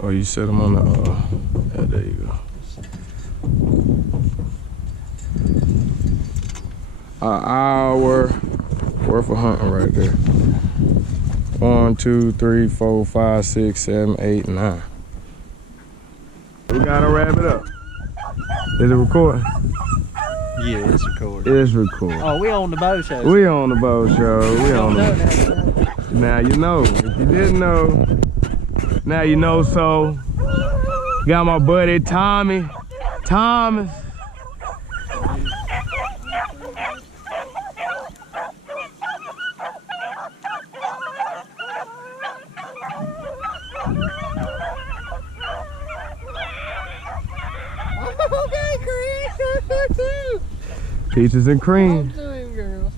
Oh, you set them on the, yeah, there you go. An hour worth of hunting right there. 1, 2, 3, 4, 5, 6, 7, 8, 9. We gotta wrap it up. Is it recording? Yeah, it's recording. It's recording. Oh, we on the boat show. We on the boat show. We on the. Now you know. If you didn't know, now you know. So, got my buddy Thomas. Okay, Chris. Peaches and cream. Girls.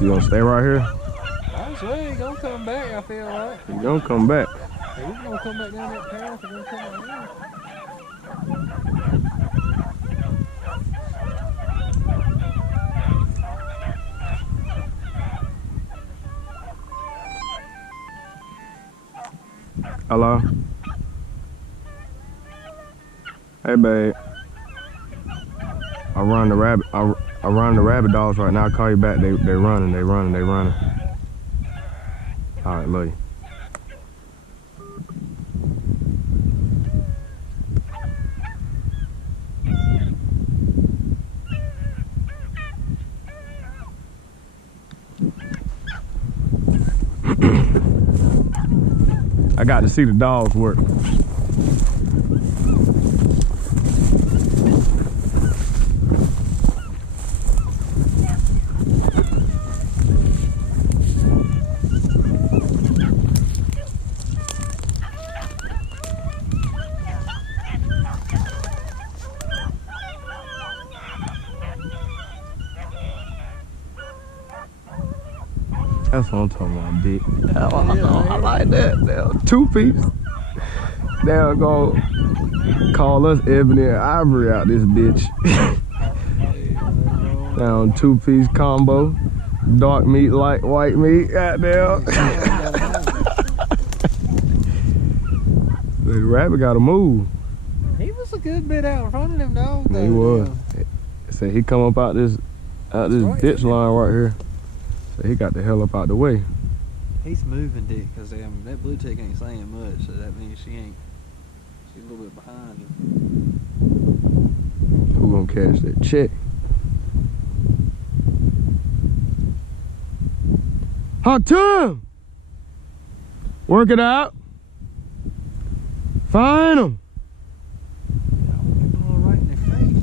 You gonna stay right here? I swear he's gonna come back, I feel like. You gonna come back? He's gonna come back down that path and gonna come back down. Hello? Hey babe. I run the rabbit dogs right now. I'll call you back. They running. Alright, love you. I got to see the dogs work. That's what I'm talking about, dick. I like that. They'll 2-piece. They'll go call us Ebony Ivory out this bitch. Down 2-piece combo. Dark meat, light white meat. Goddamn. The rabbit gotta move. He was a good bit out in front of them dogs. He was. Said he come up out this ditch line right here. So he got the hell up out the way. He's moving, Dick, because that blue tick ain't saying much, so that means she's a little bit behind him. Who gonna catch that check? Hot time! Work it out. Find him. Right in their face.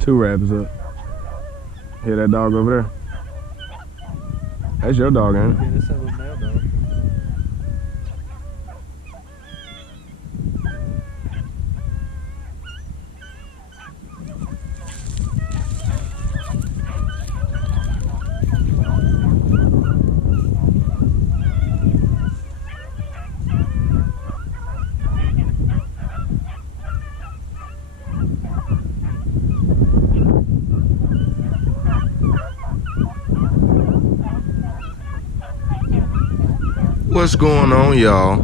Two rabbits up. Hear that dog over there? That's your dog, ain't it? Yeah, that's a little male dog. What's going on, y'all?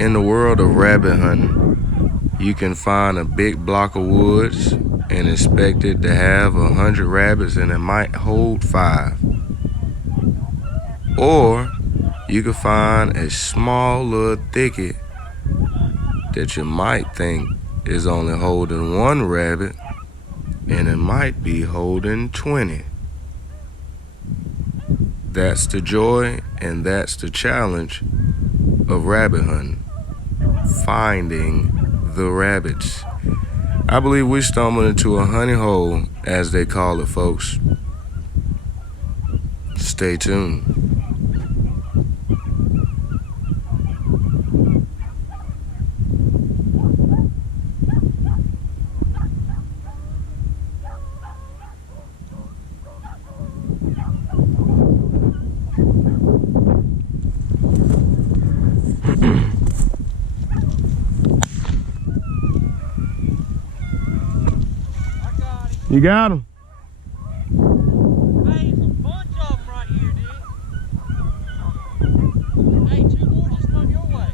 In the world of rabbit hunting, you can find a big block of woods and expect it to have 100 rabbits and it might hold 5. Or you can find a small little thicket that you might think is only holding 1 rabbit and it might be holding 20. That's the joy and that's the challenge of rabbit hunting. Finding the rabbits. I believe we stumbled into a honey hole, as they call it, folks. Stay tuned. You got him? Hey, there's a bunch of them right here, Dick. Hey, 2 more just come your way.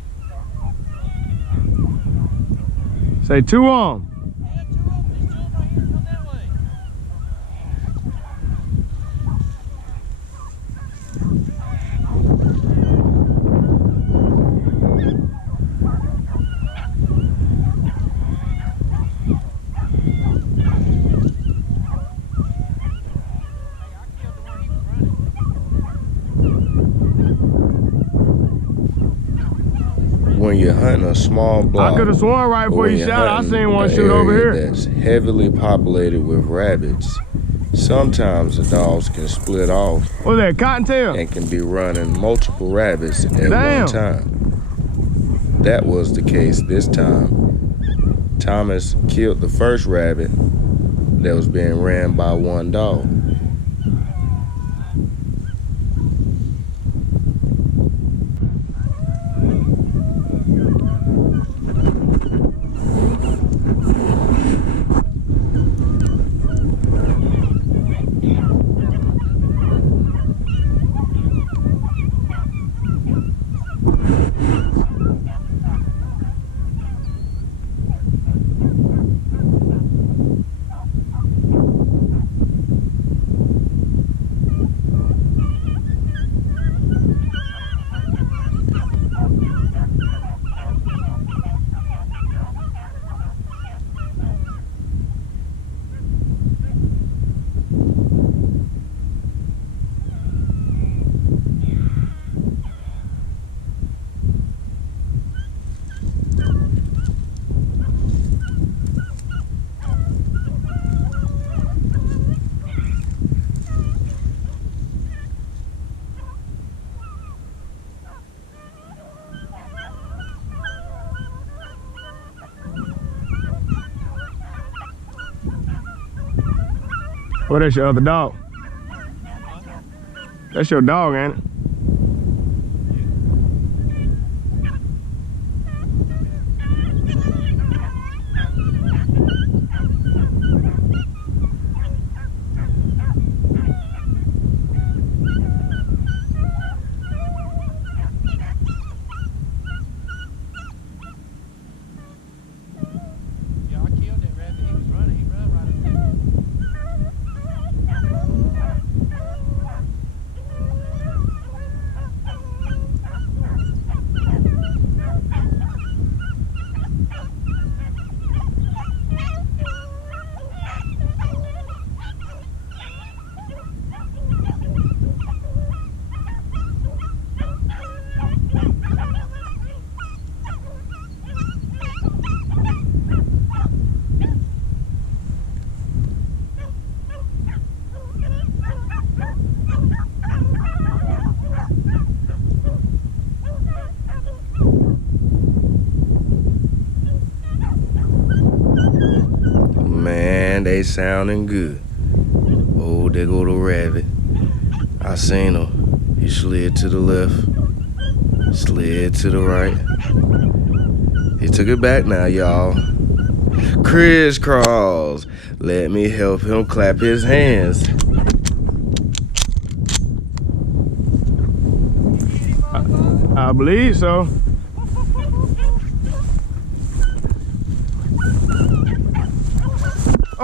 Say 2 on. Yeah, 2 of them just jump right here and come that way. Hey, I killed the one he was running. When you're hunting a small block, I could have sworn right or before when you you're shot, I hunting seen one an shoot over area here. that's heavily populated with rabbits, sometimes the dogs can split off What's that, cottontail? and can be running multiple rabbits at Damn. one time. That was the case this time. Thomas killed the first rabbit that was being ran by one dog. Well, that's your other dog. That's your dog, ain't it? Yeah, I killed that rabbit. He was running. He ran right up there. Man, they sounding good. Oh, there go the rabbit. I seen him. He slid to the left, slid to the right. He took it back now, y'all. Crisscross. Let me help him clap his hands. I believe so.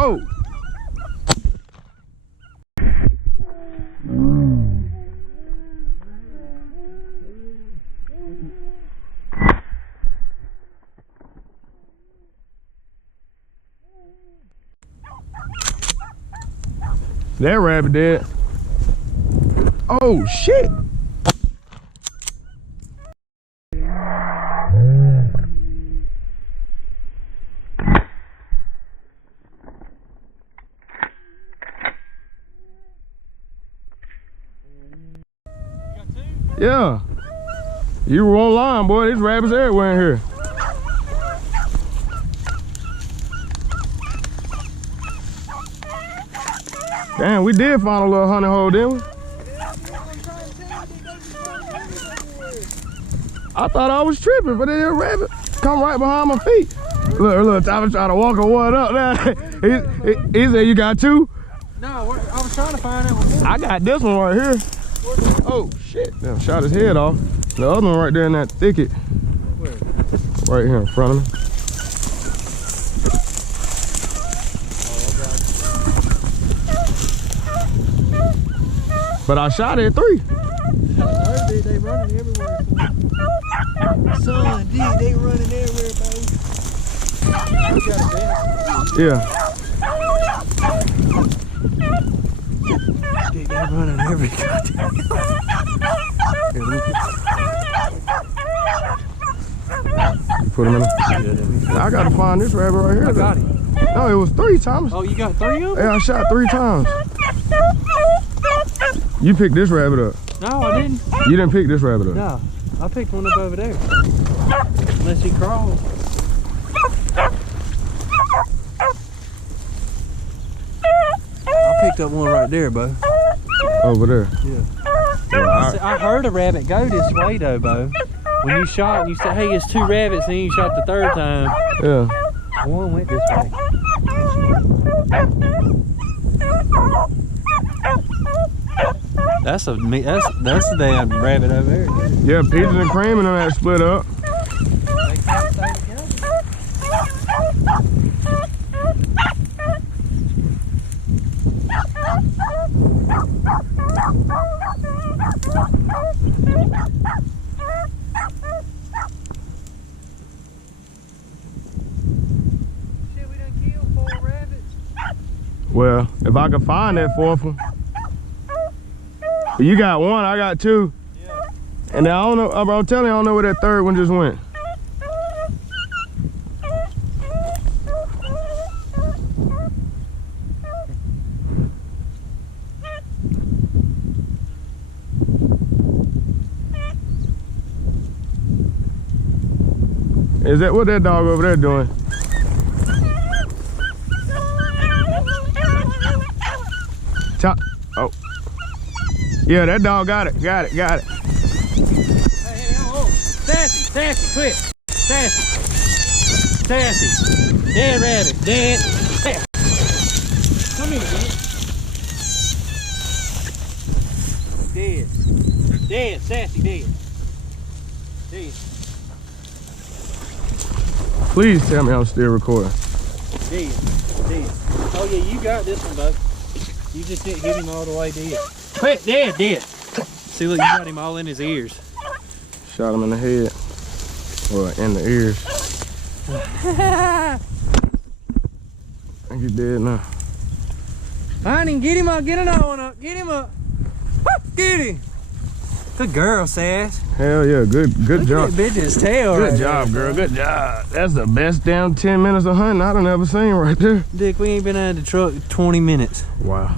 Oh. That rabbit dead. Oh shit. Yeah. You were online, boy. There's rabbits everywhere in here. Damn, we did find a little honey hole, didn't we? I thought I was tripping, but then a rabbit come right behind my feet. Look, I was trying to walk a one up there. He said, you got two? No, I was trying to find that one. I got this one right here. Oh, shit. Damn, shot his head off. The other one right there in that thicket. Where? Right here in front of me. But I shot it at 3. They running everywhere. Son, dude, they running everywhere, baby. You got a bag? Yeah. Dude, they running every goddamn. Put him in. I gotta find this rabbit right here. I got him. No, it was 3 times. Oh, you got 3 of them? Yeah, I shot 3 times. You picked this rabbit up. No, I didn't. You didn't pick this rabbit up. No, I picked one up over there. Unless he crawled. I picked up one right there, Bo. Over there. Yeah. Yeah, I heard a rabbit go this way, though, Bo. When you shot and you said, hey, it's 2 rabbits, and you shot the 3rd time. yeah. One went this way. That's a damn rabbit over there. Yeah, peaches and cream and them that split up. They can't stay Shit, we done killed 4 rabbits. Well, if I could find that 4th one. You got 1, I got 2. Yeah. And I don't know, I'm telling you, I don't know where that 3rd one just went. Is that what that dog over there doing? Oh. Yeah, that dog got it. Hey, oh. Sassy, quick. Sassy. Dead rabbit, dead. Come here, dead. Sassy, dead. Please tell me I'm still recording. Dead. Oh, yeah, you got this one, Bo. You just didn't hit him all the way dead. Quick, dead. See, look, you got him all in his ears. Shot him in the head. Well, in the ears. I think he's dead now. Honey, get him up, get another one up, get him up. Get him. Good girl, Sass. Hell yeah, good Look job. at that bitch's tail Good right job, there. girl. Good job. That's the best damn 10 minutes of hunting I done ever seen right there. Dick, we ain't been out of the truck 20 minutes. Wow.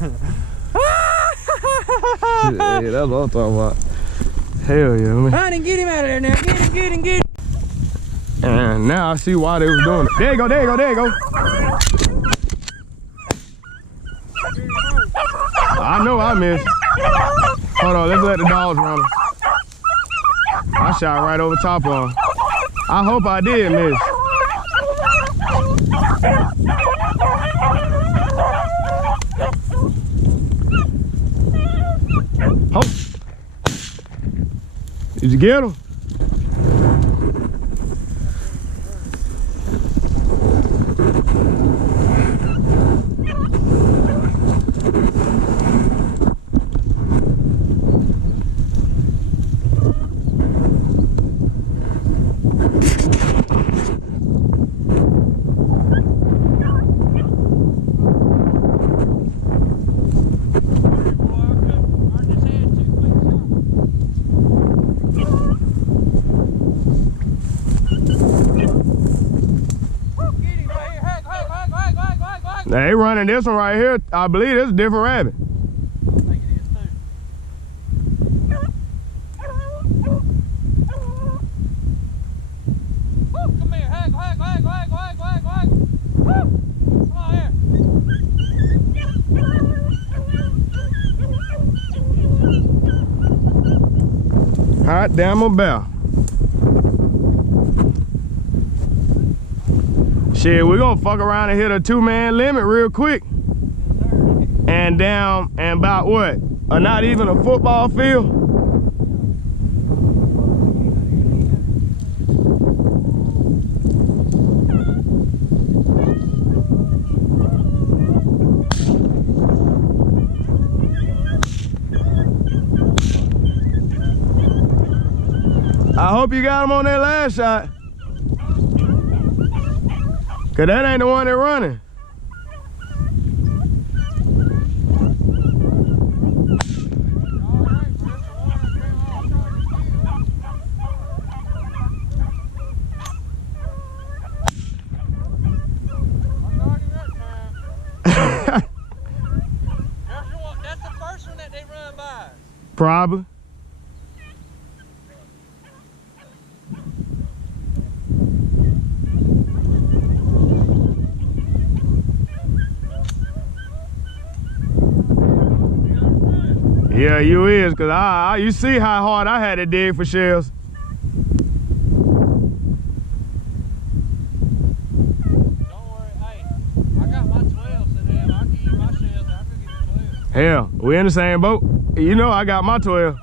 Shit, hey, that's what I'm talking about. Hell yeah, man. Honey, get him out of there now. Get him. And now I see why they was doing it. There you go. I know I missed. Hold on, let's let the dogs run him. I shot right over top of him. I hope I did miss. Oh. Did you get him? They running this one right here. I believe this is a different rabbit. I think it is too. Goddamn a bear. Shit, we're gonna fuck around and hit a 2-man limit real quick. And down and about what? Not even a football field? I hope you got him on that last shot. Cause that ain't the one that running. That's the first one that they run by. Probably. Yeah, you is, cause you see how hard I had to dig for shells. Don't worry, hey, I got my 12, so damn, I'll give you my shells, I'll give you 12. Hell, we in the same boat. You know I got my 12.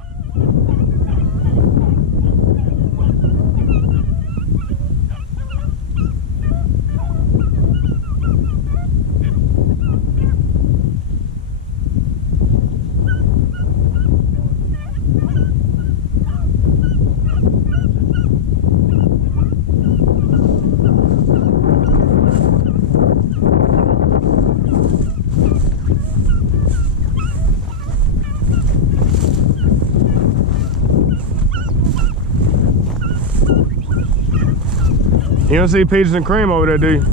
You don't see peaches and cream over there, do you?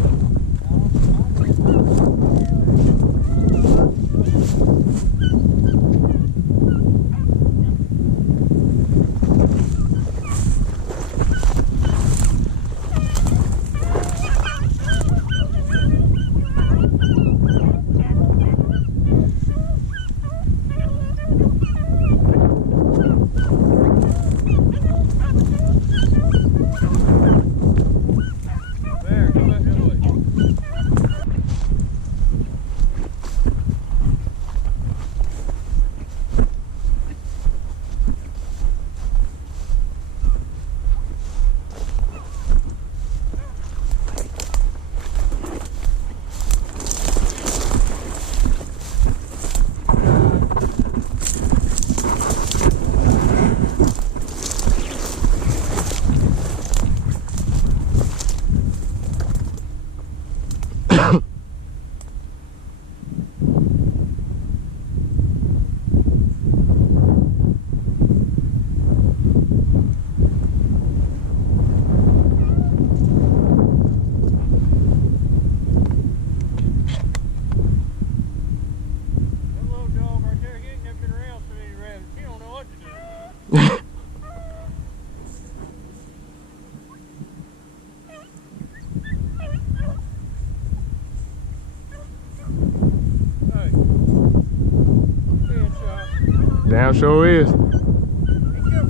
Damn sure is. He kept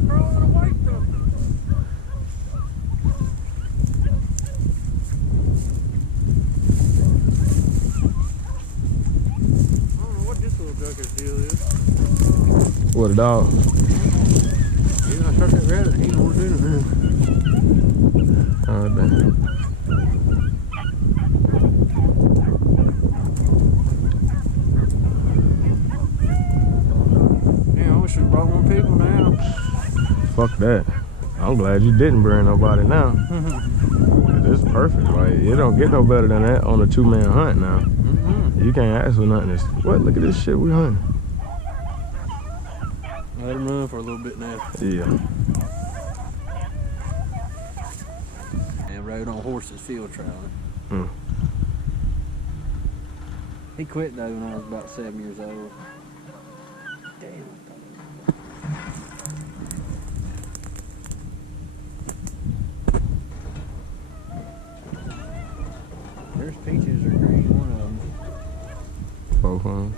throwing away something. I don't know what this little junker's deal is. What a dog. Yeah, I struck that rabbit. He don't want to do nothing. Oh, damn. Should have brought more people now. Fuck that. I'm glad you didn't bring nobody now. This is perfect. Like, it don't get no better than that on a 2-man hunt now. You can't ask for nothing. What? Look at this shit we hunting. Let him run for a little bit now. Yeah. And rode on horses field trialing. Mm. He quit though when I was about 7 years old. Damn. There's peaches or green, one of them. Both of them.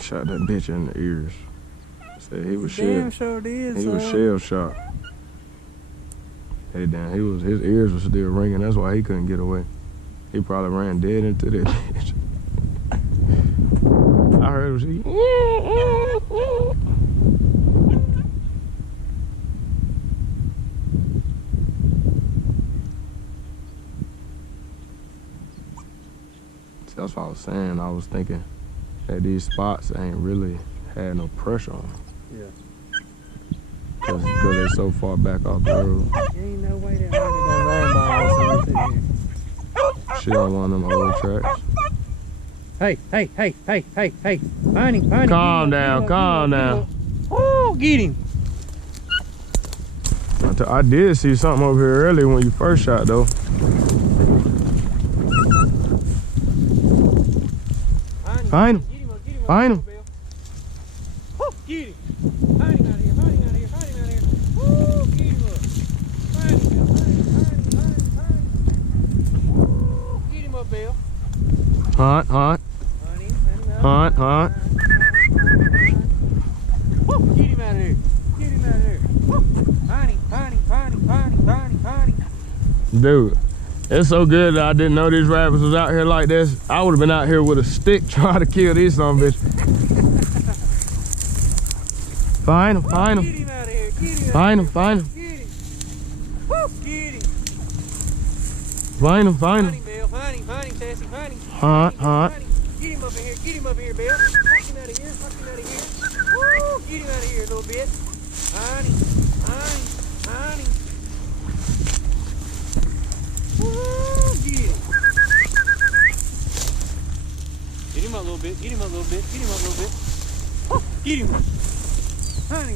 Shot that bitch in the ears. Said he was Damn shell. sure did. He was son. shell shocked. Hey, damn, his ears were still ringing. That's why he couldn't get away. He probably ran dead into that bitch. I heard him say, that's what I was saying. I was thinking that these spots ain't really had no pressure on them. Yeah. Because they're so far back off the road. Ain't no way that Honey done learned by us in here. She on one of them old tracks. Hey, hey, hey, hey, hey, hey. Honey, honey. Calm down, calm down. Oh, get him. I did see something over here earlier when you first shot though. Find him. Find him. Oh, get him. Honey out here, honey out here, honey out here. Oh, get him up. Find him, Bill. Honey. Oh, get him up, Bill. Hunt. Honey. Hunt. Oh, get him out of here. Get him out of here. Oh, honey. Dude, it's so good that I didn't know these rabbits was out here like this. I would have been out here with a stick trying to kill these son of a bitch. Find him. Get him out of here. Get him. Find him. Get him. Woo, get him. Find him. Honey, Bill. Honey, Sassy, honey. Hunt. Honey. Get him up in here. Get him up in here, Bill. Fuck him out of here. Fuck him out of here. Woo, get him out of here a little bit. Honey. Woo, get him. Get him up a little bit. Get him up a little bit. Get him up a little bit. Woo, get him up. Honey,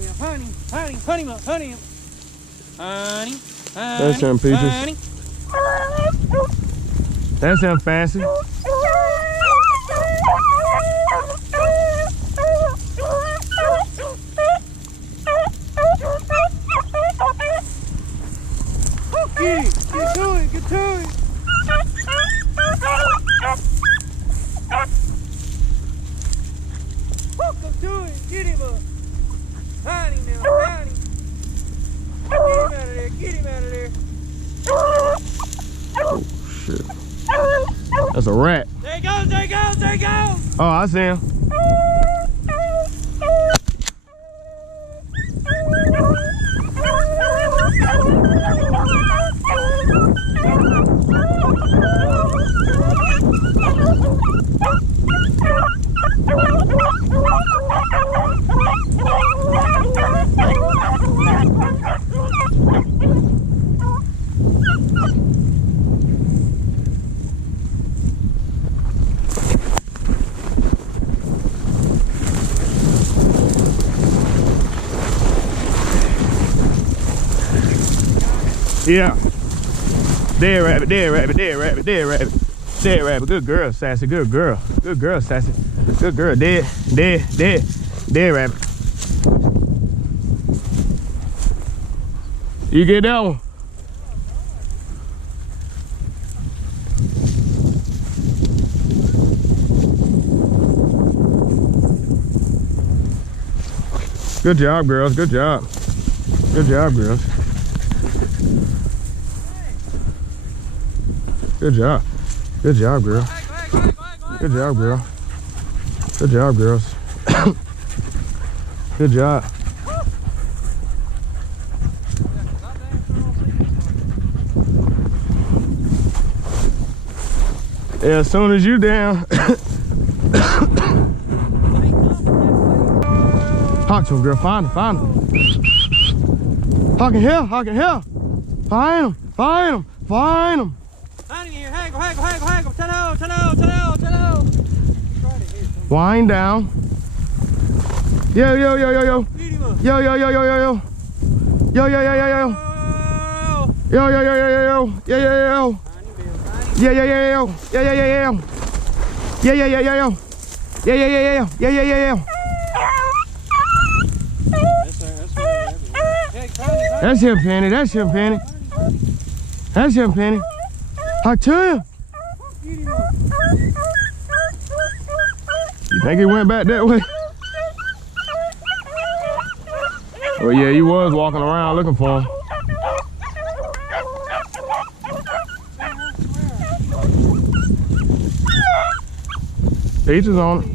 honey him up. Honey. That's them peaches. Honey. That's him fancy. Get him. Get to it. Get to it. Go to it. Get him up. Honey now. Honey. Get him out of there. Oh shit. That's a rat. There he goes. There he goes. There he goes. Oh, I see him. Yeah. Dead rabbit, dead rabbit, dead rabbit, dead rabbit. Dead rabbit. Good girl, Sassy. Good girl. Good girl, Sassy. Good girl. Dead rabbit. You get that one? Good job, girls. Good job. Good job, girls. Good job. Good job, girl. Good job, girl. Good job, girls. Good job. Yeah, as soon as you down. Talk to him, girl. Find him. Hawk in here. Find him. Find him here. Haggle. Ta-da. Wind down. Yo. Beat him up. Yo. Oh. That's him, Penny. Talk to him. You think he went back that way? Well, yeah, he was walking around looking for him. Peaches on it.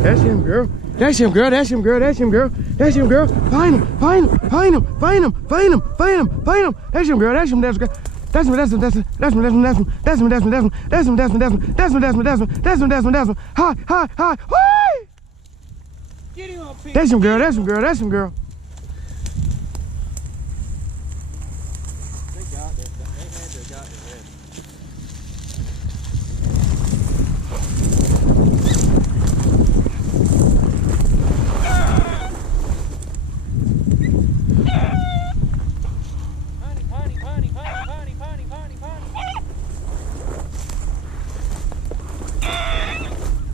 That's him, girl. That's him, girl. That's him, girl. That's him, girl. That's him, girl. Find him. Find him. Find him. Find him. Find him. Find him. Find him. That's him, girl. That's him. That's him. That's him. That's him. That's him. That's him. That's him. That's him. That's him. That's him. That's him. That's him. That's him. That's him. That's him. That's him. That's him. That's him. That's him. Hi. Hi. Hi. Get him up, Pete. That's him, girl. That's him, girl. That's him, girl. They got that. They had to have got it ready.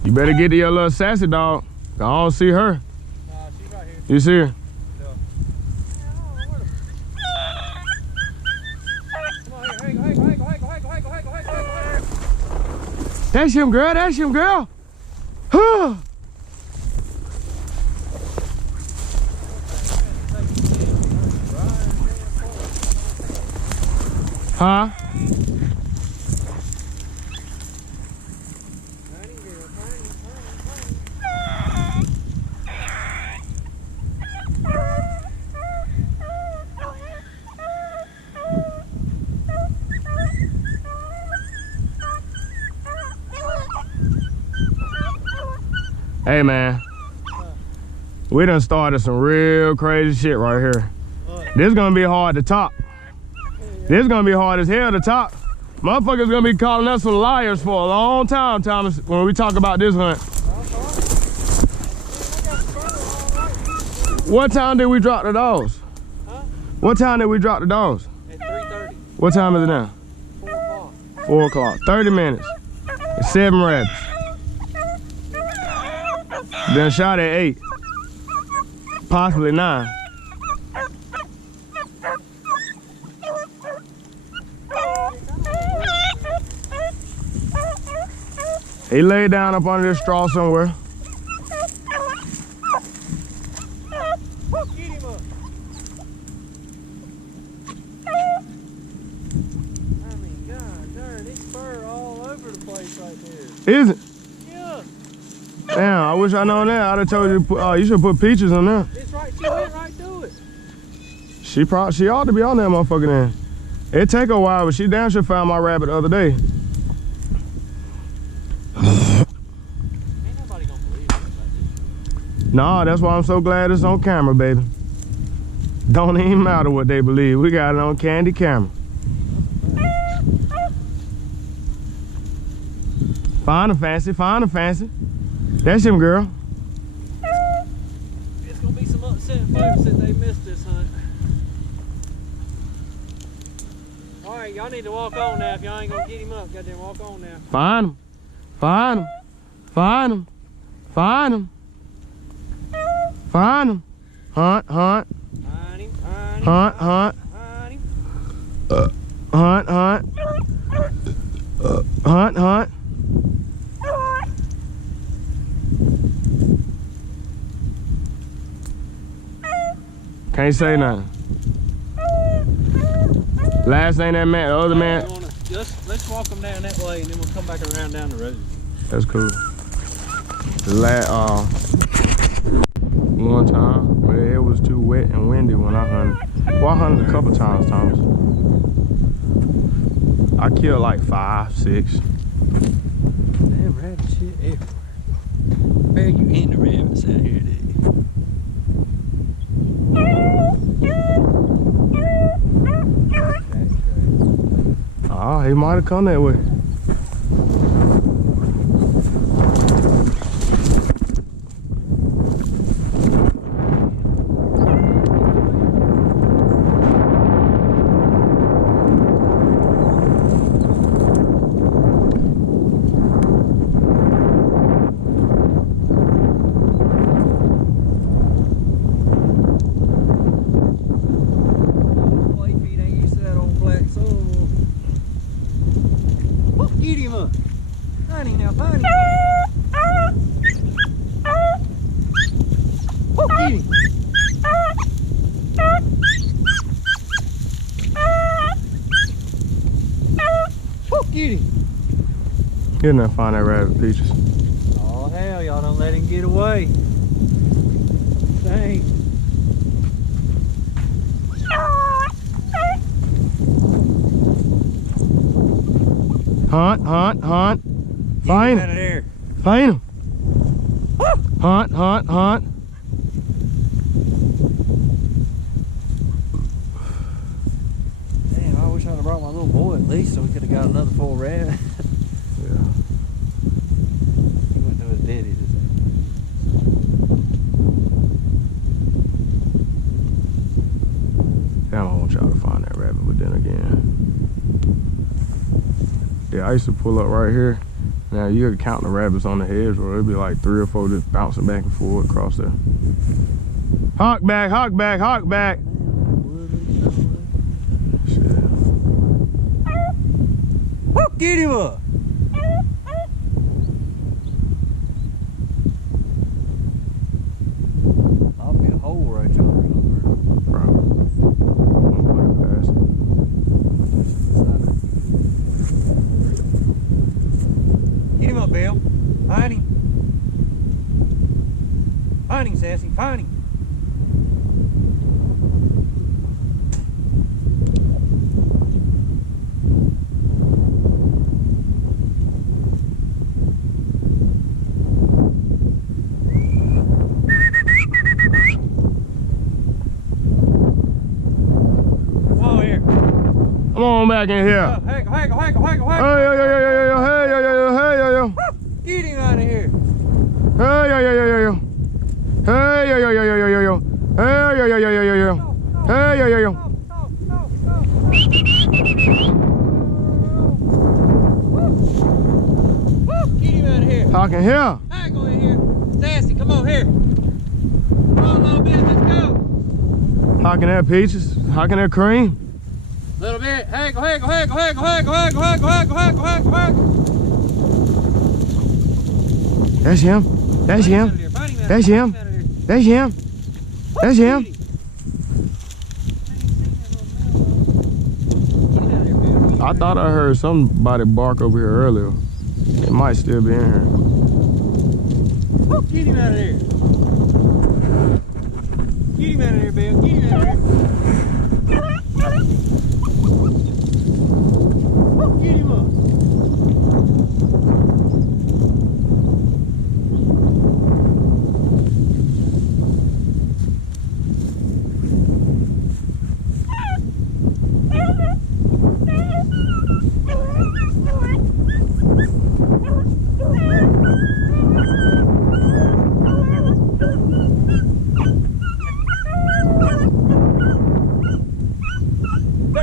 You better get to your little sassy dog. I don't see her. Nah, she's right here. You see her? That's him, girl. That's him, girl. Huh? Hey man, we done started some real crazy shit right here. This gonna be hard to top. This gonna be hard as hell to top. Motherfuckers gonna be calling us some liars for a long time, Thomas, when we talk about this hunt. What time did we drop the dogs? Huh? What time did we drop the dogs? At 3:30. What time is it now? 4 o'clock. 4 o'clock. 30 minutes. And 7 rabbits. Then shot at 8. Possibly 9. He laid down up under this straw somewhere. Get him up. I mean, God darn, this fur all over the place right there. Is it? Yeah. Damn, I wish I known that. I'd have told you to put, you should put peaches on there. It's right, she went right through it. She ought to be on that motherfucker then. It take a while, but she damn sure found my rabbit the other day. Ain't nobody gonna believe it. Nah, that's why I'm so glad it's on camera, baby. Don't even matter what they believe. We got it on candy camera. Find him, Fancy. Find him, Fancy. That's him, girl. It's gonna be some upset folks that they missed this hunt. Alright, y'all need to walk on now. If y'all ain't gonna get him up, goddamn walk on now. Find him. Find him. Find him. Find him. Find him. Hunt, hunt. Find him, find him, Hunt, hunt. find him. Hunt, hunt. Hunt, hunt. Can't say nothing. Last thing that man, the other man. Let's walk them down that way and then we'll come back around down the road. That's cool. One time, but it was too wet and windy when I hunted. Well, I hunted a couple times, Thomas. I killed like 5, 6. Damn rabbit shit everywhere. Where you in the rabbits out here, dude? Oh, he might have come that way. Get him up. Honey now, honey. Oh, get him. Oh, get him. Get in there, find that rabbit, Peaches. Oh, hell, y'all don't let him get away. Dang. Hunt. Find Get him out of him. there. Find him. Hunt. Damn, I wish I'd have brought my little boy at least so we could have got another full rabbit. Yeah. He went to his daddy today. Damn, I want y'all to find that rabbit, but then again. Yeah, I used to pull up right here. Now you could count the rabbits on the hedge, or it'd be like 3 or 4 just bouncing back and forth across there. Hawk back. Shit. Oh, get him up! I'll be a hole right yonder. Probably. I'm gonna play it past. Get him up, Bill. Find him. Find him, Sassy. Find him. Come on here. Come on back in here. Haggle. Hey, yo. Get him out of here. Hey, yo. Hey, yo. Get him out of here. Talking here. Haggle in here. Sassy, come on here. Come on, little bit. Let's go. Talking that Peaches. Talking that Cream. Little bit. Haggle. That's him. That's him. That's him. That's him. That's him. I thought I heard somebody bark over here earlier. It might still be in here. Get him out of there. Get him out of there, Bill. Get him out of there. Get him up.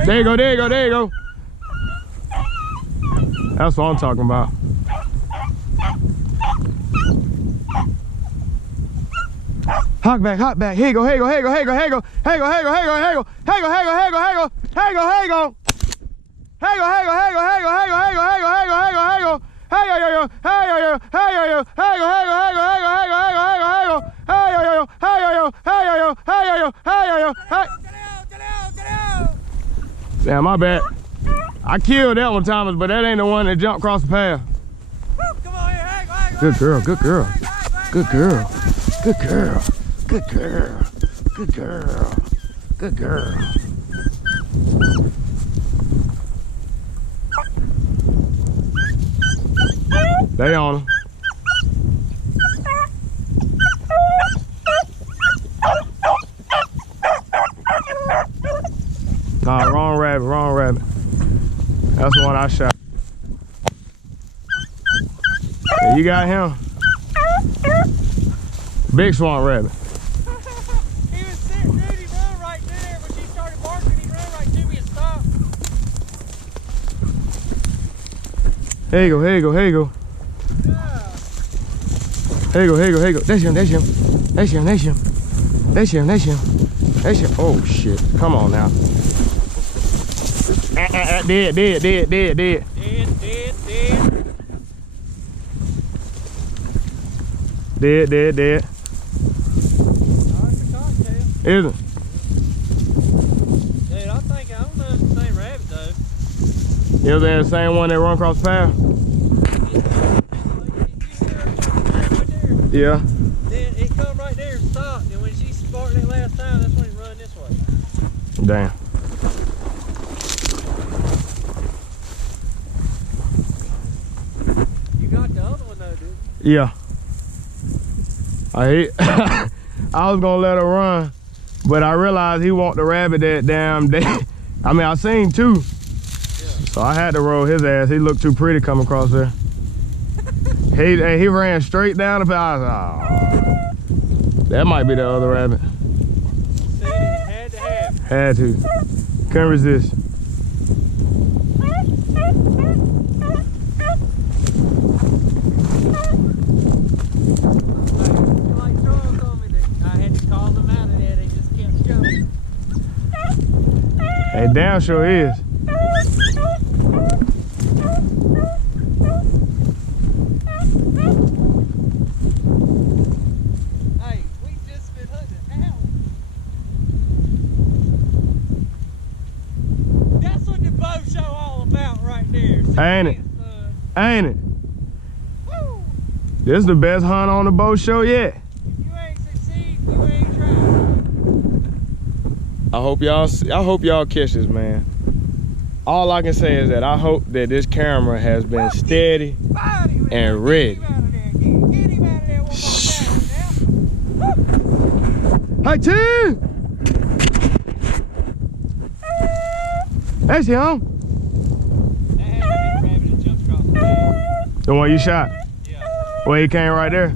There you go. That's what I'm talking about. Hawk back. Here you go. Damn, my bad. I killed that one, Thomas, but that ain't the one that jumped across the path. Come on here, hang. Good girl. They on him. Nah, wrong rabbit. That's the one I shot. Yeah, you got him. Big swamp rabbit. He was sitting ready to run right there. When she started barking, he ran right to me and stopped. Here you go. Yeah. Here you go. That's him. Oh shit. Come on now. Dead. Dead. Dead. Oh, it's a cocktail. Is it? Dude, I don't know if it's the same rabbit though. You know the same one that run across the path? Yeah. Then it come right there and stopped, and when she sparked it last time, that's when it run this way. Damn. You got the other one though, didn't you? Yeah. I was gonna let her run, but I realized he want the rabbit that damn day. I mean, I seen two. So I had to roll his ass. He looked too pretty coming across there. He ran straight down the path. Oh, that might be the other rabbit. Said it had to have. Had to. Couldn't resist. Like Charles told me that I had to call them out of there. They just kept jumping. Hey, damn sure is. Hey, we just been hunting out. That's what the bow show all about right there. Ain't it? Ain't it? Woo! This is the best hunt on the boat show yet. If you ain't succeed, you ain't tried. I hope y'all catch this, man. All I can say is that I hope that this camera has been steady and ready. Get him out of there one more time now. Hey, Tim! That's him. That had to be the rabbit that jumped across the bed. The one you shot. Yeah. Well, he came right there.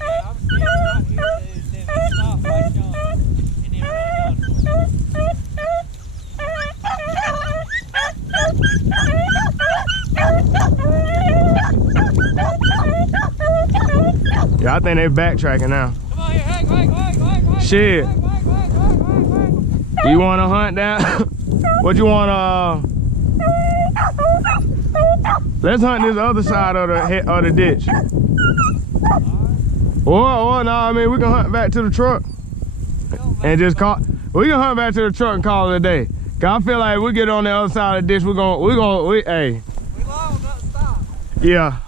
Yeah, I was standing right here, dude, then it stopped right yonder, and then run yonder. Yeah, I think they backtracking now. Come on here, hey, Shit. You want to hunt down? What you want to? Let's hunt this other side of the ditch. Or no, I mean we can hunt back to the truck and just call. We can hunt back to the truck and call it a day. Cause I feel like if we get on the other side of the ditch, hey. We long enough to stop. Yeah.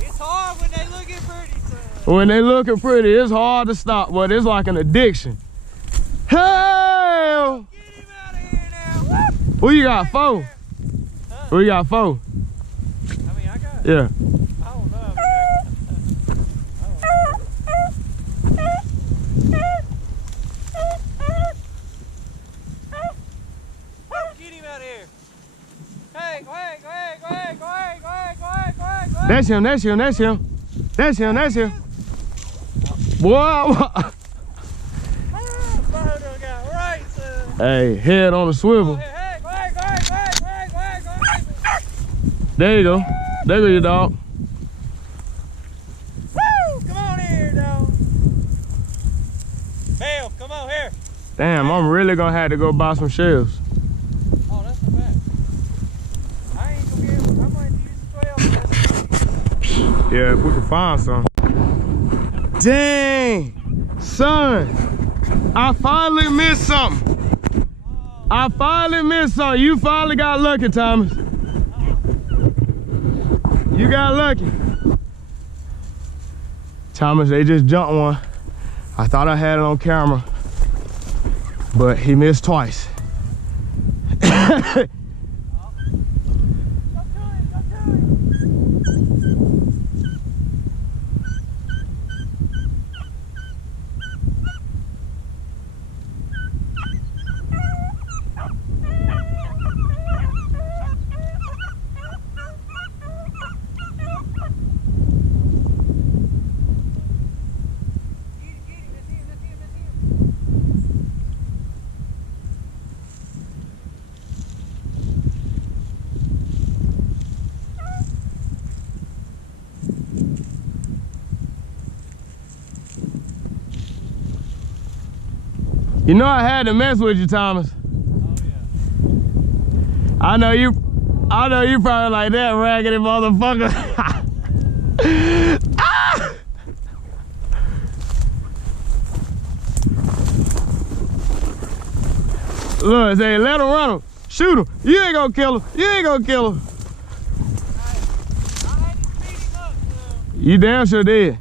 It's hard when they looking pretty, son. When they looking pretty, it's hard to stop, but it's like an addiction. Hell! Get him out of here now. Who you got, 4? Huh? Who you got, 4? I mean, I got. Yeah. I don't know. Get him out of here. Hey, go ahead. That's him. Boy. Right, son. Hey, head on a swivel. Hey, go ahead. There you go. There go your dog. Woo! Come on here, dog. Bell, come on here. Damn, I'm really gonna have to go buy some shells. Oh, that's the fact. I ain't gonna get it. I might use 12. Yeah, if we can find some. Dang, son, I finally missed something. You finally got lucky, Thomas. You got lucky. Thomas, they just jumped one. I thought I had it on camera, but he missed twice. You know I had to mess with you, Thomas. Oh, yeah. I know you probably like that raggedy motherfucker. Ah! Look, say, let him run him. Shoot him. You ain't gonna kill him. You ain't gonna kill him. I had to speed him up, You damn sure did.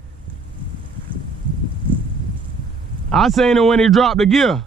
I seen it when he dropped the gear.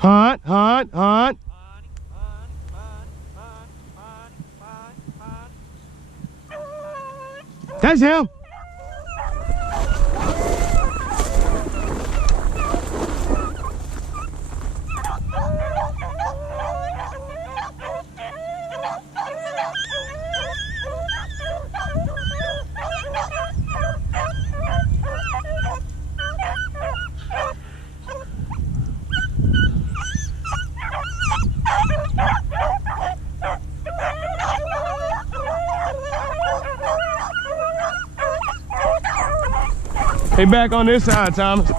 Hunt, hunt, hunt. That's him. Hey, back on this side, Thomas.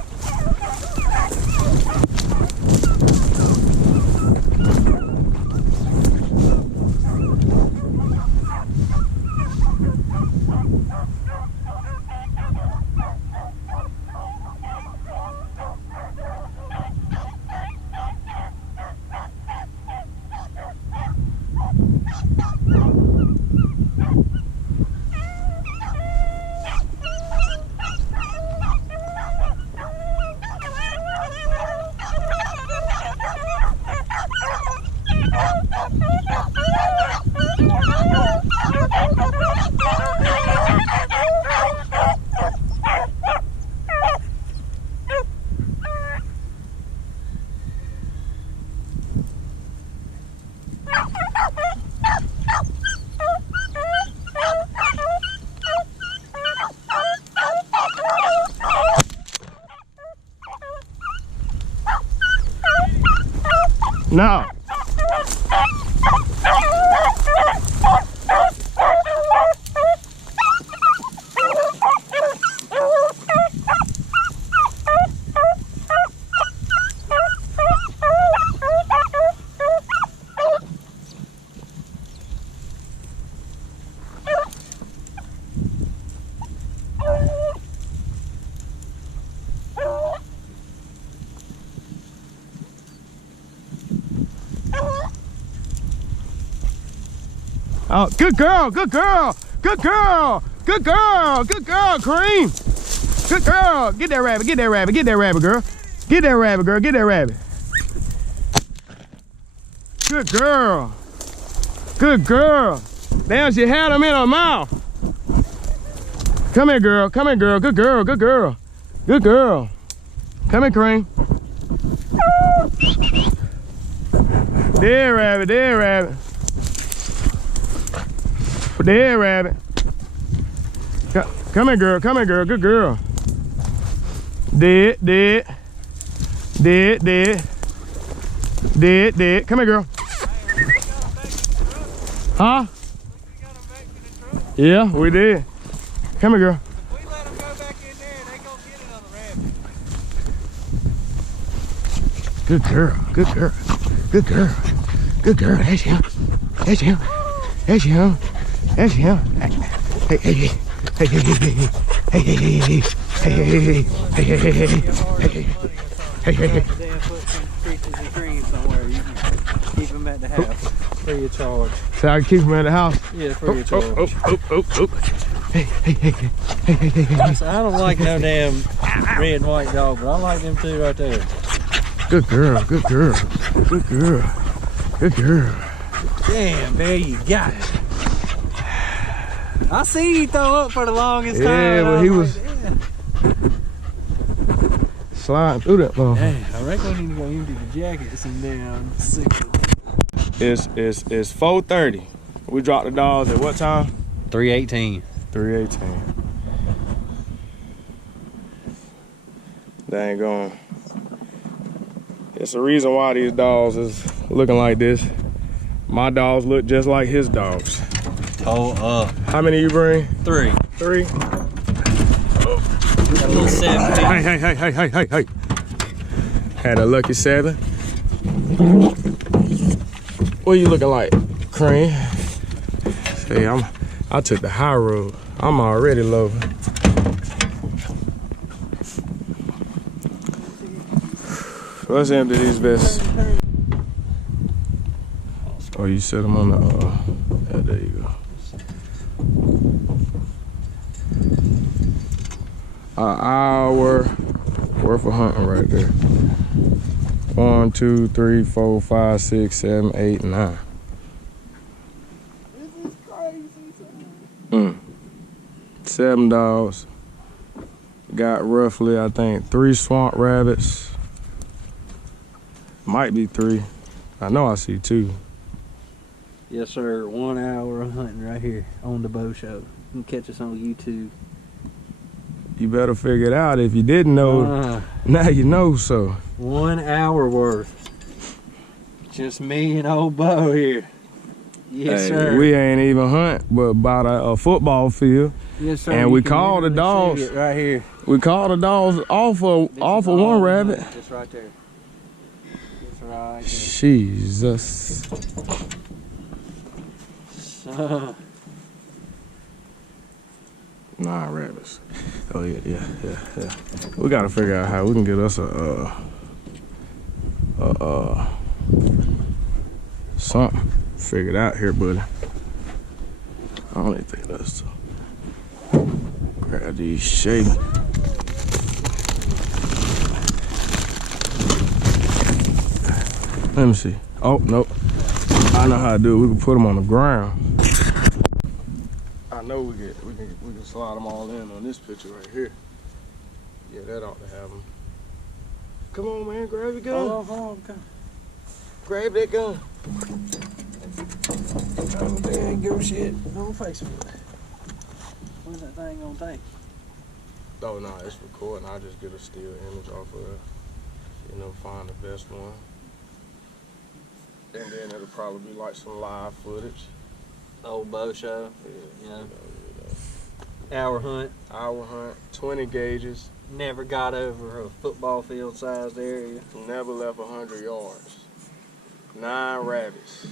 No. Oh, good girl, good girl, good girl, good girl, good girl, Cream. Good girl. Get that rabbit, get that rabbit, get that rabbit, girl. Get that rabbit, girl, get that rabbit. Good girl. Good girl. Damn, she had him in her mouth. Come here, girl, come here, girl. Good girl, good girl. Good girl. Come here, Cream. There, rabbit, there, rabbit. There, rabbit. Come here, girl. Come here, girl. Good girl. Dead. Come here, girl. Huh? Yeah, we did. Come here, girl. If we let them go back in there, they gonna get another rabbit. Good girl. Good girl. Good girl. Good girl. That's him. That's him. That's him. That's him. Hey, hey, hey, hey, hey, hey, hey, hey, hey, hey, hey, hey, hey, hey. Damn footprint creatures and creams somewhere. You can keep them at the house free of charge. So I can keep him at the house? Yeah, free of charge. Hey, hey, hey, hey, hey, hey, hey. I don't like no damn red and white dog, but I like them two right there. Good girl, good girl, good girl, good girl. Damn, there you got it. I seen you throw up for the longest time. Yeah, but he was yeah. sliding through that motherfucker. Hey, I reckon we need to go empty the jackets and damn sick. It's 4:30. We dropped the dogs at what time? 3:18. 3:18. Dang going. It's the reason why these dogs is looking like this. My dogs look just like his dogs. Toe up. How many you bring? 3. 3? Got a little 7. Hey. Had a lucky 7. What you looking like, Cream? See, I took the high road. I'm already low. Let's empty these vests. Oh, you set them on the, yeah, there you go. An hour worth of hunting right there. 1, 2, 3, 4, 5, 6, 7, 8, 9. This is crazy. 7 dogs. Got roughly, I think, 3 swamp rabbits. Might be 3. I know I see 2. Yes, sir. 1 hour of hunting right here on the bow show. You can catch us on YouTube. You better figure it out. If you didn't know, now you know so. 1 hour worth. Just me and old Bo here. Yes, Hey, sir. we ain't even hunt, but about a football field. Yes, sir. And You we can called the literally see dogs. it right here. We called the dogs off of This is one all rabbit. hunting, just right there. Just right there. Jesus. So, Nah, rabbits. Oh yeah. We gotta figure out how we can get us something figured out here, buddy. I don't even think that's grab these shady. Let me see. Oh nope. I know how to do it. We can put them on the ground. I know we can slide them all in on this picture right here. Yeah, that ought to have them. Come on, man, grab your gun. hold on, come. Grab that gun. Oh, there you go, shit. No face. What's that thing gonna take? Oh no, it's recording. I'll just get a still image off of it. You know, find the best one. And then it'll probably be like some live footage. Old bow show. Yeah. You know. Hour hunt. Hour hunt, 20 gauges. Never got over a football field sized area. Never left 100 yards. 9 rabbits.